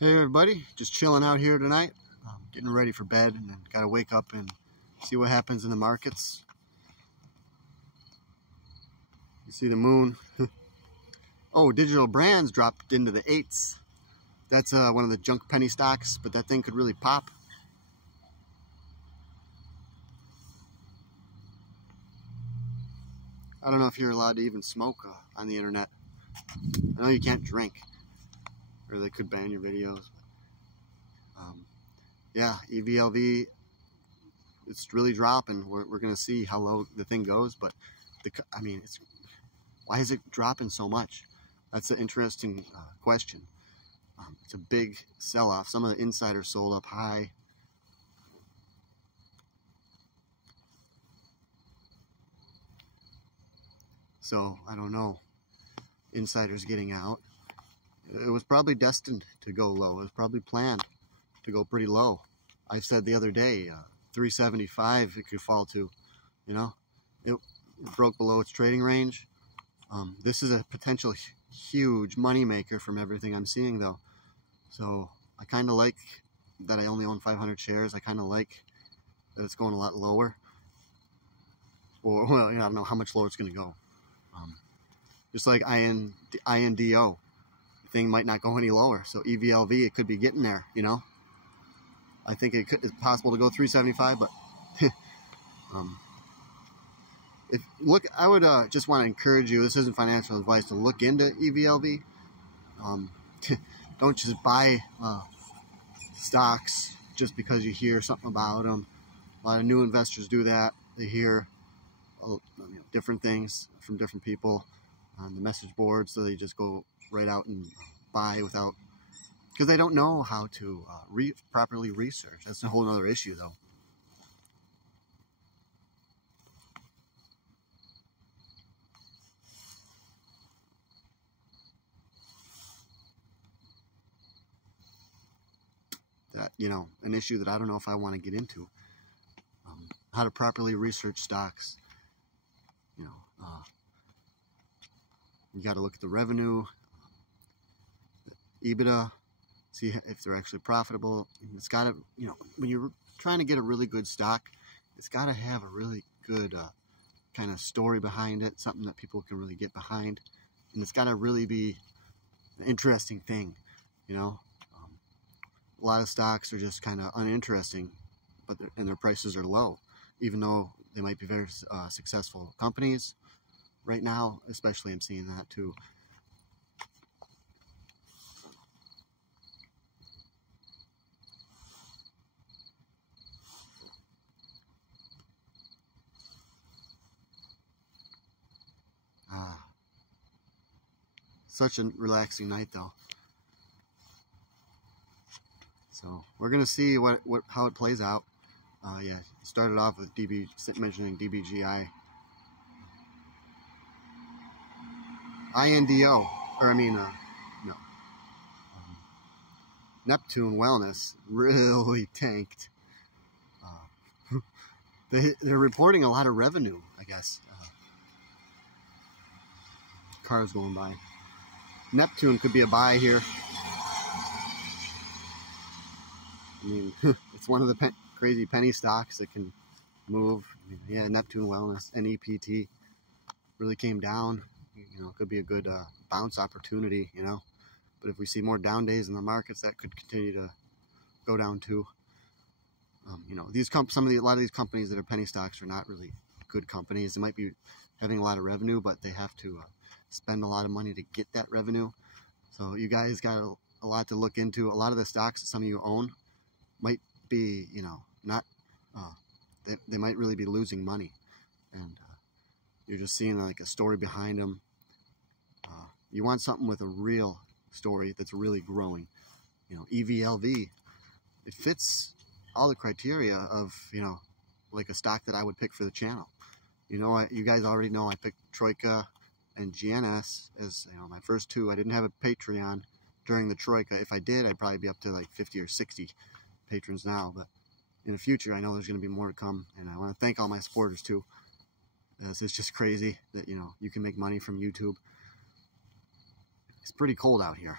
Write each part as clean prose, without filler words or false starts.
Hey everybody, just chilling out here tonight, getting ready for bed, and then gotta wake up and see what happens in the markets. You see the moon. Oh, digital brands dropped into the 8s. That's one of the junk penny stocks, but that thing could really pop. I don't know if you're allowed to even smoke on the internet. I know you can't drink, or they could ban your videos. Yeah, Evlv, it's really dropping. We're going to see how low the thing goes, but I mean, why is it dropping so much? That's an interesting question. It's a big sell-off. Some of the insiders sold up high. So, I don't know. Insiders getting out. It was probably destined to go low. It was probably planned to go pretty low. I said the other day, 375 it could fall to. You know, it broke below its trading range. This is a potential huge money maker from everything I'm seeing, though. So I kind of like that I only own 500 shares. I kind of like that it's going a lot lower. Or, well, you know, I don't know how much lower it's going to go. Just like INDO, the thing might not go any lower. So Evlv, it could be getting there, you know. I think it's possible to go 375, but I would just want to encourage you. This isn't financial advice, to look into Evlv. Don't just buy stocks just because you hear something about them. A lot of new investors do that. They hear different things from different people on the message board, so they just go right out and buy without, because they don't know how to properly research. That's a whole other issue, though. That, you know, an issue that I don't know if I want to get into. How to properly research stocks. You know, you got to look at the revenue, EBITDA, see if they're actually profitable. It's got to, you know, when you're trying to get a really good stock, it's got to have a really good kind of story behind it, something that people can really get behind, and it's got to really be an interesting thing, you know. A lot of stocks are just kind of uninteresting, but their prices are low, even though they might be very successful companies. Right now, especially, I'm seeing that too. Such a relaxing night, though. So we're gonna see how it plays out. Yeah, started off with mentioning DBGI, INDO, or I mean, no, Neptune Wellness really tanked. They're reporting a lot of revenue, I guess. Cars going by. Neptune could be a buy here. I mean, it's one of the crazy penny stocks that can move. I mean, yeah, Neptune Wellness, NEPT, really came down. You know, it could be a good bounce opportunity, you know. But if we see more down days in the markets, that could continue to go down too. You know, a lot of these companies that are penny stocks are not really good companies. They might be having a lot of revenue, but they have to spend a lot of money to get that revenue. So you guys got a lot to look into. A lot of the stocks that some of you own might be, you know, not, they might really be losing money, and you're just seeing like a story behind them. You want something with a real story that's really growing. You know, Evlv, it fits all the criteria of, you know, like a stock that I would pick for the channel. You know, you guys already know I picked Troika and GNS as, you know, my first two. I didn't have a Patreon during the Troika. If I did, I'd probably be up to like 50 or 60 patrons now, but in the future I know there's going to be more to come, and I want to thank all my supporters too. It's just crazy that, you know, you can make money from YouTube. It's pretty cold out here.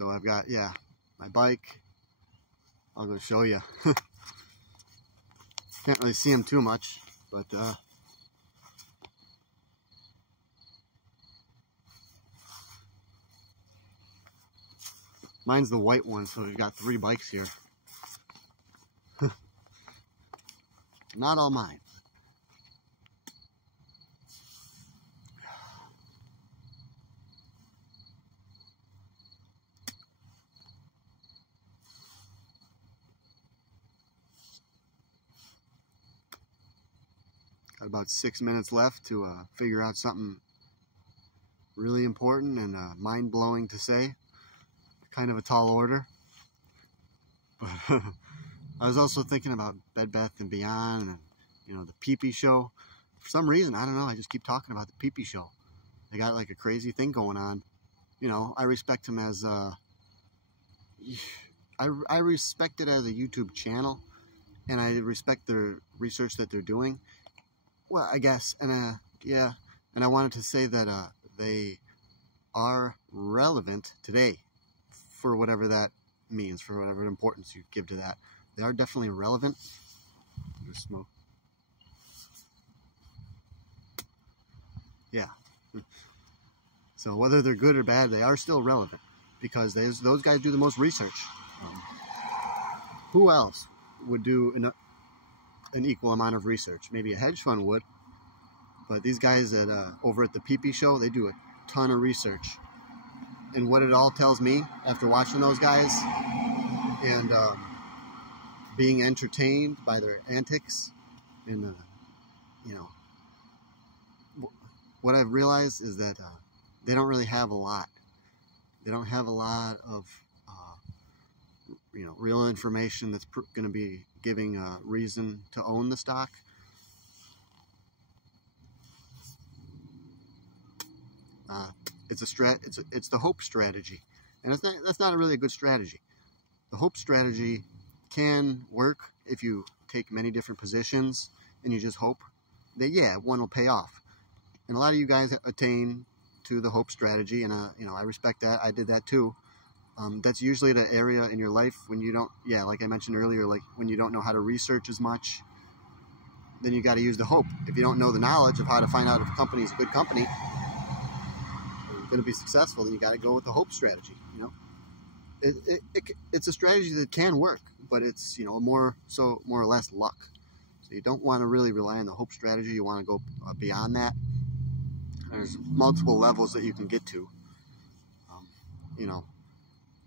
So I've got, yeah, my bike. I'll go show you. Can't really see them too much, but mine's the white one, so we've got 3 bikes here. Not all mine. Got about 6 minutes left to figure out something really important and mind-blowing to say. Kind of a tall order. But I was also thinking about Bed Bath & Beyond and, you know, the Bbbyq show. For some reason, I don't know, I just keep talking about the Bbbyq show. They got like a crazy thing going on. You know, I respect them as I respect it as a YouTube channel, and I respect their research that they're doing. Well, I guess, and yeah, and I wanted to say that they are relevant today, for whatever that means, for whatever importance you give to that. They are definitely relevant. There's smoke. Yeah. So whether they're good or bad, they are still relevant, because those guys do the most research. Who else would do an equal amount of research? Maybe a hedge fund would, but these guys at over at the Bbbyq show, they do a ton of research. And what it all tells me after watching those guys and being entertained by their antics, and you know, what I've realized is that they don't really have a lot. They don't have a lot of you know, real information that's going to be giving a reason to own the stock. It's the hope strategy, and that's not really a good strategy. The hope strategy can work if you take many different positions and you just hope that, yeah, one will pay off. And a lot of you guys attain to the hope strategy, and you know, I respect that. I did that too. That's usually the area in your life when you don't, yeah, like I mentioned earlier, like when you don't know how to research as much, then you got to use the hope. If you don't know the knowledge of how to find out if a company is a good company, going to be successful, then you got to go with the hope strategy. You know, it's a strategy that can work, but it's, you know, more or less luck. So you don't want to really rely on the hope strategy. You want to go beyond that. There's multiple levels that you can get to. You know,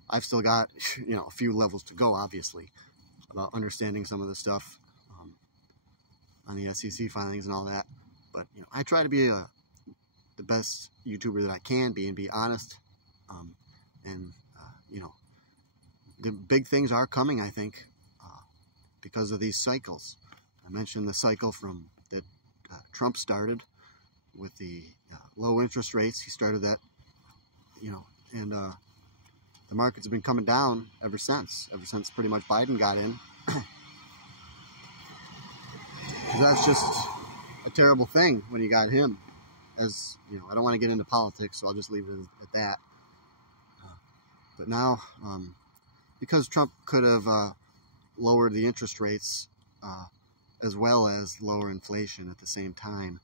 I've still got, you know, a few levels to go, obviously, about understanding some of the stuff on the SEC filings and all that. But, you know, I try to be the best YouTuber that I can be and be honest. You know, the big things are coming, I think, because of these cycles. I mentioned the cycle from that Trump started with the low interest rates. He started that, you know, and the markets have been coming down ever since pretty much Biden got in. That's just a terrible thing when you got him. As you know, I don't want to get into politics, so I'll just leave it at that. But now, because Trump could have lowered the interest rates as well as lower inflation at the same time,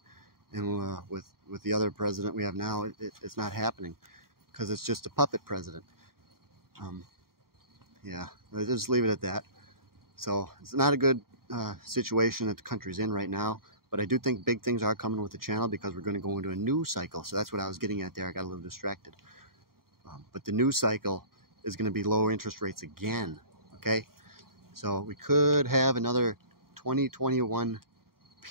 and with the other president we have now, it's not happening because it's just a puppet president. Yeah, I'll just leave it at that. So it's not a good situation that the country's in right now. But I do think big things are coming with the channel because we're going to go into a new cycle. So that's what I was getting at there. I got a little distracted. But the new cycle is going to be lower interest rates again. Okay? So we could have another 2021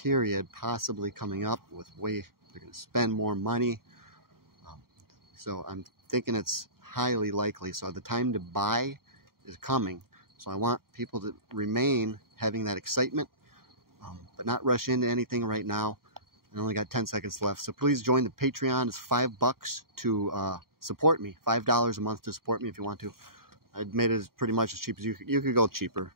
period possibly coming up with they're going to spend more money. So I'm thinking it's highly likely. So the time to buy is coming. So I want people to remain having that excitement. But not rush into anything right now. I only got 10 seconds left. So please join the Patreon. It's $5 to support me. $5 a month to support me if you want to. I made it pretty much as cheap as you could go cheaper.